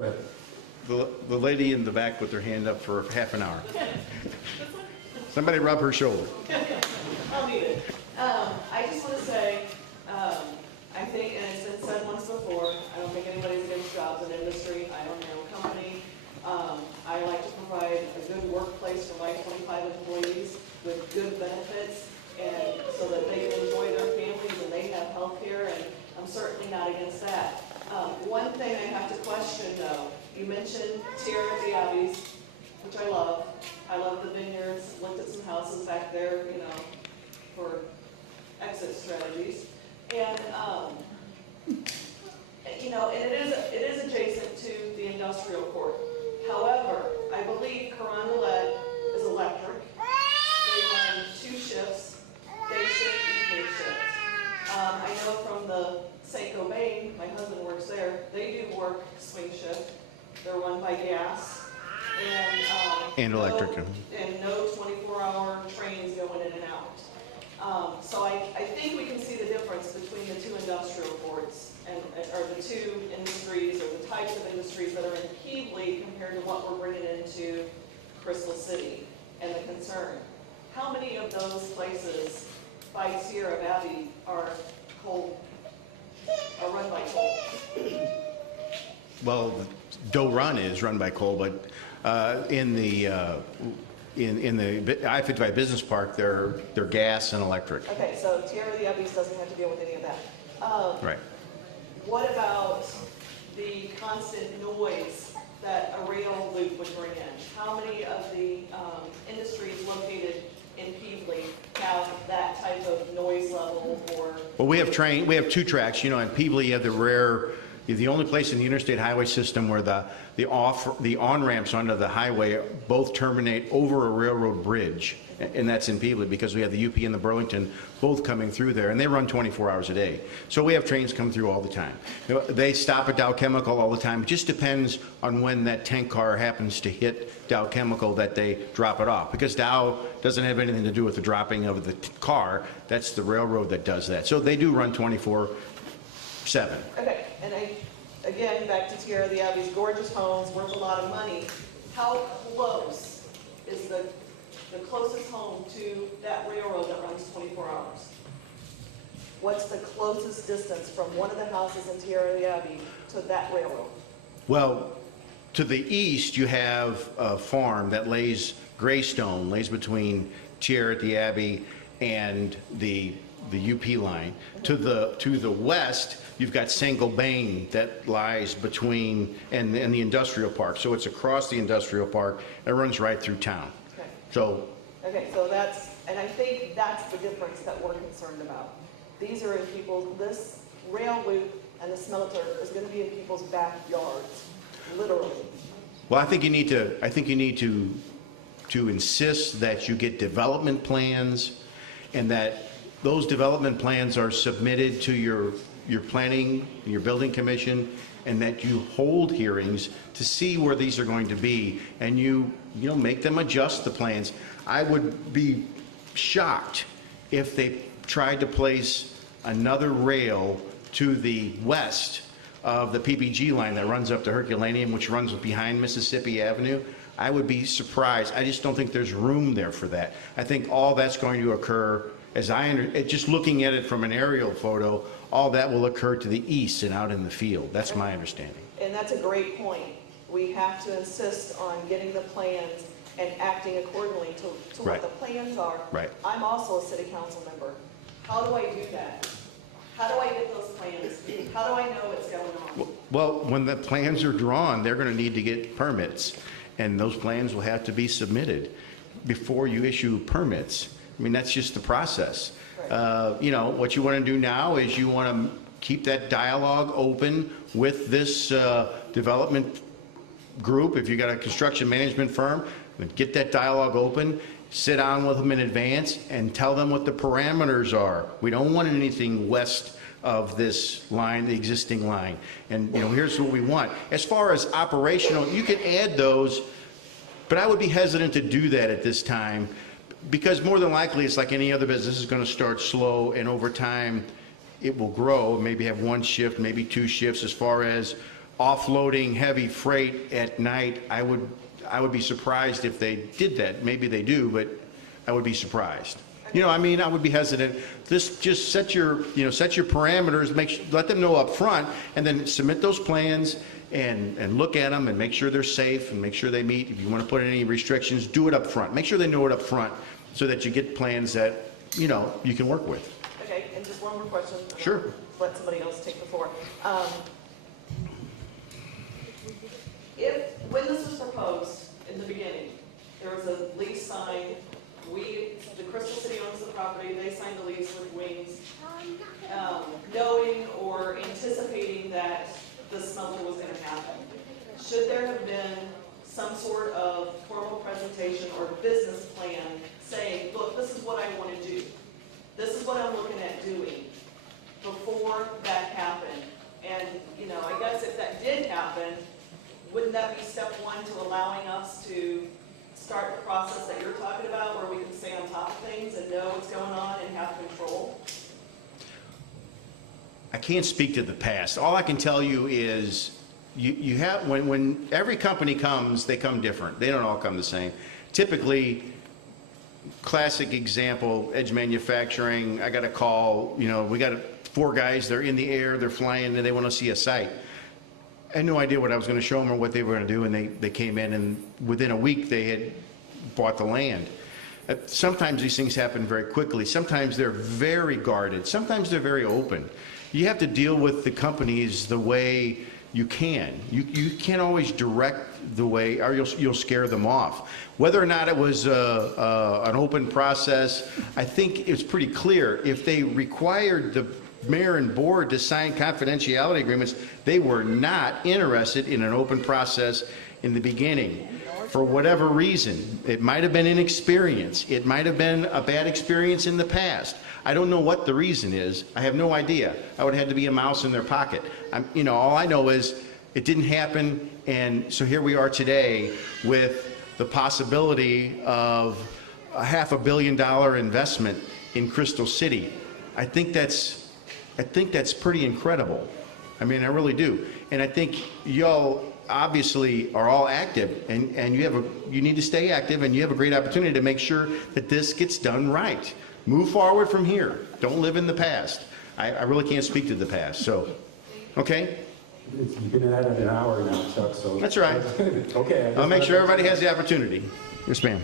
The lady in the back with her hand up for half an hour. Somebody rub her shoulder. I'll need it. I just want to say, I think, and it's been said once before, I don't think anybody's against jobs in industry. I own my own company. I like to provide a good workplace for my 25 employees with good benefits, and so that they can enjoy their families and they have health care, and I'm certainly not against that. One thing I have to question though, you mentioned Tierra de Abbey's, which I love. I love the vineyards, looked at some houses back there, you know, for exit strategies. And, you know, and it is adjacent to the industrial court. However, I believe Carondelet is electric. They run 2 shifts, day shift, evening shift. I know from the St. Gobain, my husband works there, they do work swing shift. They're run by gas. And electric. No 24-hour trains going in and out. So I think we can see the difference between the 2 industrial courts or the 2 industries or the types of industries that are in Keighley compared to what we're bringing into Crystal City and the concern. How many of those places by Tierra Abbey are run by coal? Well, Doe Run is run by coal, but in the I-55 Business Park, they're gas and electric. Okay, so Tierra de Abbey's doesn't have to deal with any of that. Right. What about the constant noise that a rail loop would bring in? How many of the industries located in Peevely have that type of noise level or? Well, we have 2 tracks. You know, in Peevely, you have the only place in the interstate highway system where the on-ramps onto the highway both terminate over a railroad bridge, and that's in Peevely because we have the UP and the Burlington both coming through there, and they run 24 hours a day. So we have trains come through all the time. You know, they stop at Dow Chemical all the time. It just depends on when that tank car happens to hit Dow Chemical that they drop it off, because Dow doesn't have anything to do with the dropping of the car. That's the railroad that does that. So they do run 24/7. Okay, and again, back to Tierra de Abbey's gorgeous homes, worth a lot of money. How close is the closest home to that railroad that runs 24 hours? What's the closest distance from one of the houses in Tierra de Abbey to that railroad? Well, to the east, you have a farm that lays Greystone, lays between Tierra de Abbey and the UP line. To the west, you've got St. Gobain that lies between and the industrial park. So it's across the industrial park. It runs right through town. Okay. So And I think that's the difference that we're concerned about. These are in this rail loop and the smelter is going to be in people's backyards, literally. well, I think you need to insist that you get development plans, and that those development plans are submitted to your planning, your building commission, and that you hold hearings to see where these are going to be, and you make them adjust the plans. I would be shocked if they tried to place another rail to the west of the PPG line that runs up to Herculaneum, which runs behind Mississippi Avenue. I would be surprised. I just don't think there's room there for that. I think all that's going to occur, just looking at it from an aerial photo, all that will occur to the east and out in the field. That's my understanding. And that's a great point. We have to insist on getting the plans and acting accordingly to Right. what the plans are. Right. I'm also a city council member. How do I do that? How do I get those plans? How do I know what's going on? Well, when the plans are drawn, they're going to need to get permits, and those plans will have to be submitted before you issue permits. I mean, that's just the process. Right. What you want to do now is you want to keep that dialogue open with this development group. If you got a construction management firm, get that dialogue open, sit down with them in advance and tell them what the parameters are. We don't want anything west of this line, the existing line. And here's what we want. As far as operational, you can add those, but I would be hesitant to do that at this time, because more than likely it's like any other business, is going to start slow, and over time it will grow. Maybe have 1 shift, maybe 2 shifts. As far as offloading heavy freight at night, I would be surprised if they did that. Maybe they do, but I would be surprised. You know, I mean, I would be hesitant. Just set your, set your parameters, let them know up front, and then submit those plans and look at them and make sure they're safe and make sure they meet. If you want to put in any restrictions, do it up front. Make sure they know it up front so that you get plans that, you can work with. Okay, and just one more question. Sure. Let somebody else take the floor. When this was proposed in the beginning, there was a lease signed. The Crystal City owns the property. They signed the lease with Wings, knowing or anticipating that the smelter was going to happen. Should there have been some sort of formal presentation or business plan saying, look, this is what I want to do. This is what I'm looking at doing before that happened. And, I guess if that did happen, wouldn't that be step one to allowing us to start the process that you're talking about where we can stay on top of things and know what's going on and have control? I can't speak to the past. All I can tell you is you have, when every company comes, they come different. They don't all come the same. Typically, classic example, Edge Manufacturing, I got a call, we got 4 guys, they're in the air, they're flying, and they want to see a site. I had no idea what I was going to show them or what they were going to do, and they came in, and within a week they had bought the land. Sometimes these things happen very quickly. Sometimes they're very guarded. Sometimes they're very open. You have to deal with the companies the way you can. You can't always direct the way, or you'll scare them off. Whether or not it was an open process, I think it's pretty clear. If they required the mayor and board to sign confidentiality agreements, they were not interested in an open process in the beginning. For whatever reason, it might have been inexperience. It might have been a bad experience in the past. I don't know what the reason is. I have no idea. I would have had to be a mouse in their pocket. All I know is it didn't happen, and so here we are today with the possibility of a $500 million investment in Crystal City. I think that's pretty incredible. I mean, I really do. And I think y'all obviously are all active, and you need to stay active, and you have a great opportunity to make sure that this gets done right. Move forward from here. Don't live in the past. I really can't speak to the past, so, okay? You've been at it an hour now, Chuck, so. That's right. Okay. I'll make sure everybody has the opportunity. Yes, ma'am.